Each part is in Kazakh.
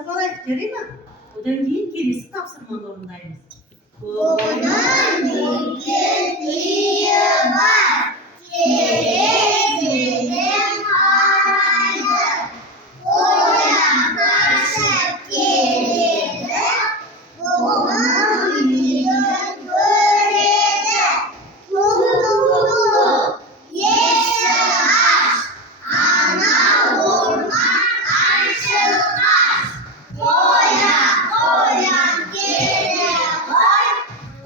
жасап алайық, жарай ма? Одан кейін келесі тапсырманы орындаймыз. Оның үлкендігі бар, терезеден қарайды, қоян қашып келеді, бұның үйін көреді. Ту-ту-ту, есік аш, ана орман ашылғаш, қоян келе ғой,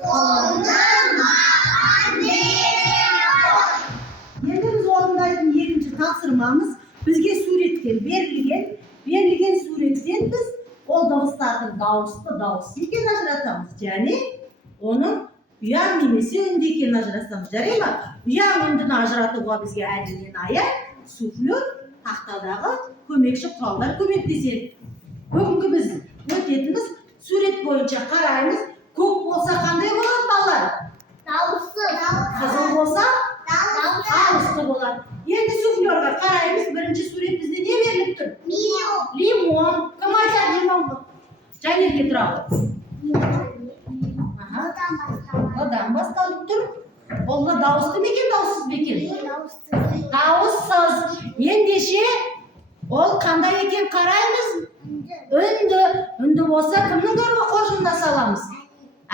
оны маған бере ғой. Енді біз орындайтын екінші тапсырмамыз бізге суреттер берілген суреттен біз ол дауыстардың дауысты дауыс екенін ажыратамыз, және оның ұяң немесе үнді екенін ажыратамыз, жарай ма? Ұяң үндіні ажыратуға бізге әлден аян, суфлер, тақтадағы көмекші құралдар көмектеседі. Бүгінгі біз өтетіміз сурет бойынша қараймыз. Көк болса қандай болады балалар? Дауысы. Қызыл болса Дауысы. дауысты болады. Енді суфлерға қараймыз. Бірінші сурет бізде не беріліп тұр? Лимон. Кім айтады лимонды? Жәнерге тұра ғой. Одан басталып тұр. Ол дауысты ма екен, дауыссыз ба екен? Дауыссыз. Ендеше ол қандай екен қараймыз? Үнді болса кімнің қоржынына саламыз?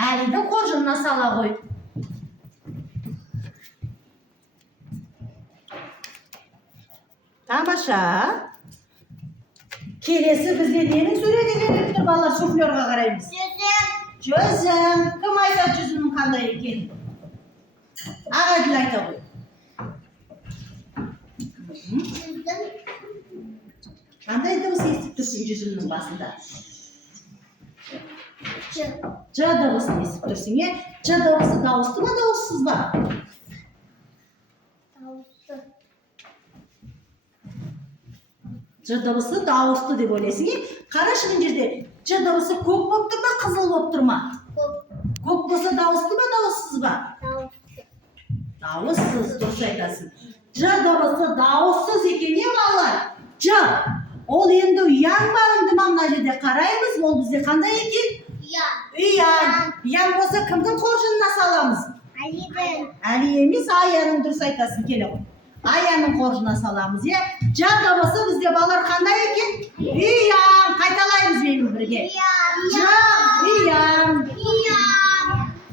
Әлидің қоржынына сала ғой. Тамаша. Келесі бізде ненің суреті беріліп тұр балалар, суфлерға қараймыз. Жүзім. Кім айтады жүзімнің қандай екенін? Ағаділ айта ғой. Қандай дыбыс естіп тұрсың жүзімнің басында? Ж дыбысын естіп тұрсың, е? Ж дыбысы дауысты ма, дауыссыз ба? Дауысы. Ж дыбысы дауысты деп ойлайсың, е? Қарашы мына жерде ж дыбысы көк болып тұр ма, қызыл болып тұр ма? Көк болса дауысты ма, дауыссыз ба? Дауыссыз, дұрыс айтасың. Ж дыбысы дауыссыз екен, е балалар? Ж. Ол енді ұяң ба, үнді ма? Мына жерде қараймыз, ол бізде қандай екен? Ұяң. Ұяң болса кімдің қоржынына саламыз? Әли емес, Аяның, дұрыс айтасың, келе ғой. Аяның қоржынына саламыз, е? Ж дыбысы бізде балалар қандай екен? Ұяң. Қайталаймыз менің бірге. Ж, ұяң.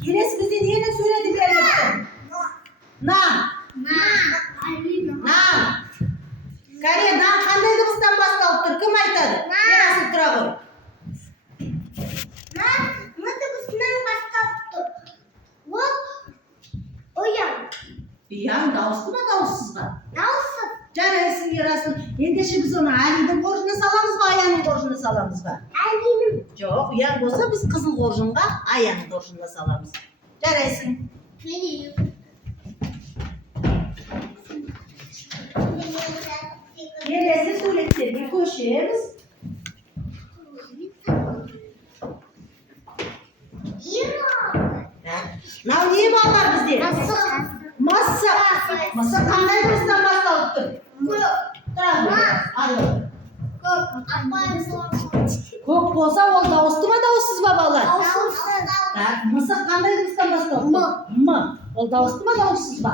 Келесі бізде ненің суреті беріліп тұр? Нан. Кәре, нан қандай дыбыстан басталып тұр? Кім айтады? Ерасыл тұра ғой. Ұяң дауысты ма, дауыссыз ба? Дауыссыз. Жарайсың, Ерасыл. Ендеше біз оны Әлидің қоржынына саламыз ба, Аяның қоржынына саламыз ба? Әлинің. Жоқ, ұяң болса біз қызыл қоржынға, Аяның қоржынына саламыз. Жарайсың. Келесі суреттерге көшеміз. Мынау не балалар бізде? Мысық. Мысық қандай дыбыстан басталып тұр? Көк болса ол дауысты ма, дауыссыз ба балалар? Мысық қандай дыбыстан басталып тұр? М. Ол дауысты ма, дауыссыз ба?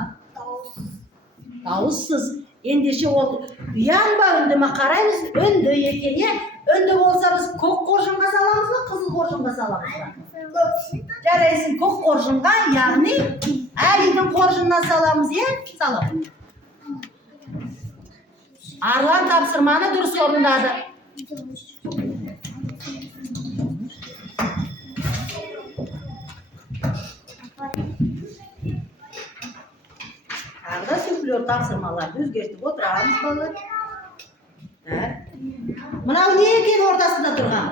Дауыссыз. Ендеше ол ұяң ба, үнді ма? Қараймыз, үнді екен, е? Үнді болса біз көк қоржынға саламыз ба, қызыл қоржынға саламыз ба? Жарайсың, көк қоржынға, яғни Әлидің қоржынына саламыз, е? Саламыз. Арлан тапсырманы дұрыс орындады. Тағы суфлер тапсырмаларды өзгертіп отырамыз балалар. Мынау не екен ортасында тұрған?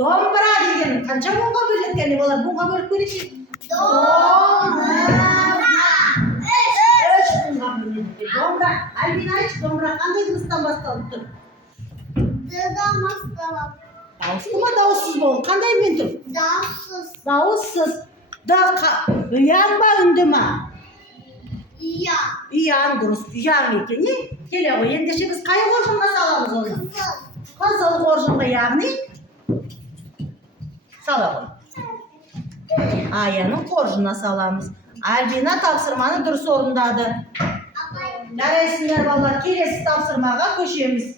Домбыра деген қанша буынға бөлінген болар? Буынға бөліп көрейікші. Үш буынға бөлінген. Домбыра. Альбина айтшы, домбыра қандай дыбыстан басталып тұр? Дауысты ма, дауыссыз ба ол? Қандаймен тұр? Дауыссыз. Ұяң ба, үнді ма? Ұяң, дұрыс. Ұяң екен, е? Келе ғой, ендеше біз қай қоржынға саламыз оны? сол қоржынға, яғни сала ғой. Аяның қоржынына саламыз. Альбина тапсырманы дұрыс орындады. Жарайсыңдар балалар, келесі тапсырмаға көшеміз.